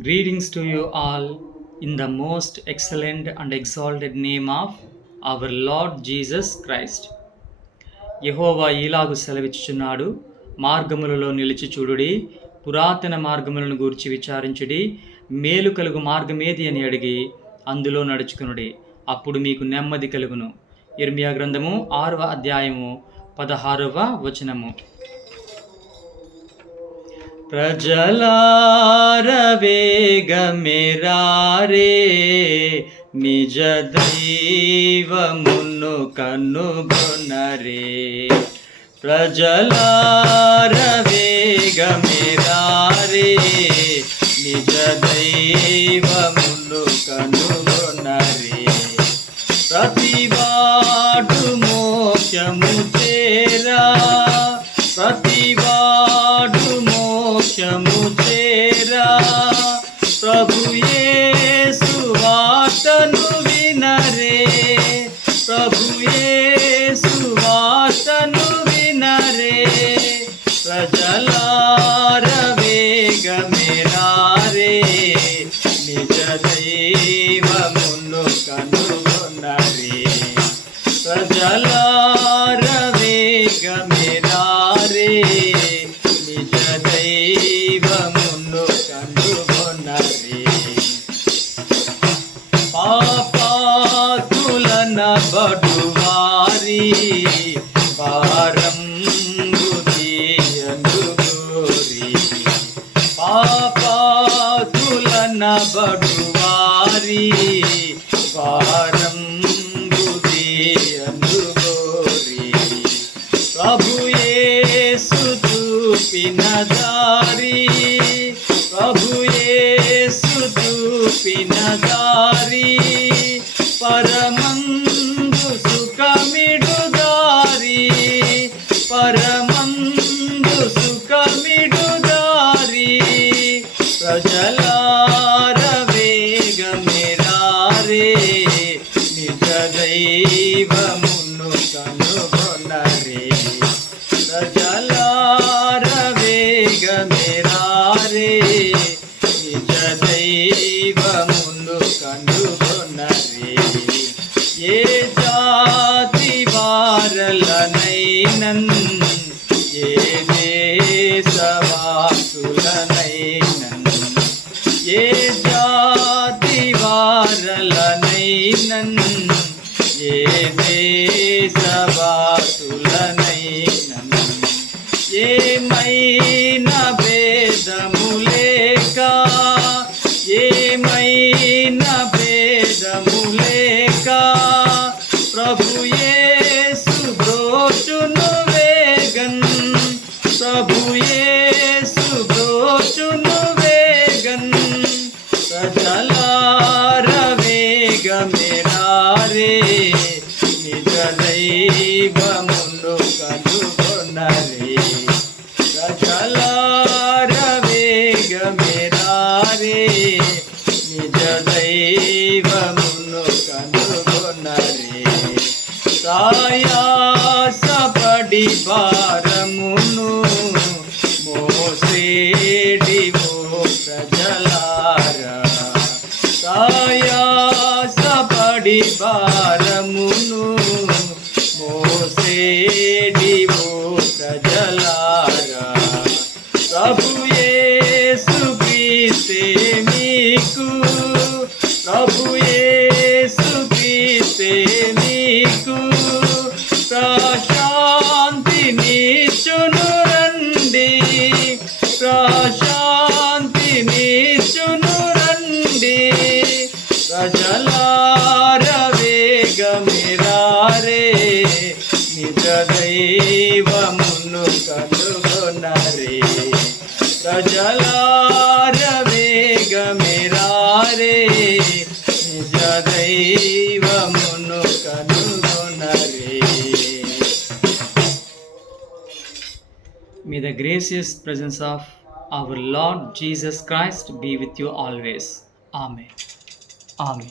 Greetings to you all in the most excellent and exalted name of our Lord Jesus Christ. యెహోవా ఈలాగు సెలవిచ్చుచున్నాడు, మార్గములలో నిలిచి చూడుడి, పురాతన మార్గములను గూర్చి విచారించుడి, మేలు కలుగు మార్గమేది అని అడిగి అందులో నడుచుకునుడి, అప్పుడు మీకు నెమ్మది కలుగును. యిర్మీయా గ్రంథము 6వ అధ్యాయము 16వ వచనము. ప్రజలార వేగమెరారే, నిజ దైవమును కనుగొనరే. ప్రజలార వేగమెరారే, నిజ దైవమును కనుగొనరే. ప్రతివాడు మోక్షము చేరా, ప్రతివాడు మోక్షము చేరా, ప్రభు యేసు వార్తను వినరే, ప్రభు యేసు వార్తను వినరే. ప్రజలార వేగమెరారే, నిజ దైవమును కనుగొనరే. ప్రజలార వేగమెరారే, నిజ దైవమును కనుగొనరే. పాపాతులన బడువారి భారంబు తీయను గోరి, పాపాతులన బడువారి భారంబు తీయను గోరి. ప్రభు యేసు చూపిన దారి, ప్రభు యేసు చూపిన దారి, పరమందు సుఖమిడు దారి, పరమందు సుఖమిడు దారి. ప్రజలార వేగమెరారే, నిజ దైవమును కనుగొనరే. ప్రజలార వేగమెరారే, నిజ దైవమును కనుగొనరే. ఏ జాతి వారలనైనన్, ఏ దేశవాసులనైనన్, ఏ జాతి వారలనైనన్, ఏ దేశవాసులనైనన్, ఏమైనా భేదము లేక, ఏమైనా భేదము లేక, ప్రభు యేసు బ్రోచును వేగన్, ప్రభు యేసు బ్రోచును వేగన్. ప్రజలార వేగమెరారే, నిజ దైవమును కనుగొనరే. ప్రజలార వేగమెరారే, నిజ దైవమును కనుగొనరే. ప్రయాసపడి భారమును మోసేడివో ప్రజలారా, ప్రయాసపడి భారమును మోసేడివో ప్రజలారా. ప్రభు యేసు క్రీస్తే మీకు, ప్రభు యేసు క్రీస్తే మీకు ప్రశాంతినిచ్చును రండి, ప్రశాంతినిచ్చును రండి. ప్రజలార వేగమెరారే, నిజ దైవమును కనుగొనరే. ప్రజలార వేగమెరారే, నిజ దైవమును కనుగొనరే. May the gracious presence of our Lord Jesus Christ be with you always. Amen. Amen.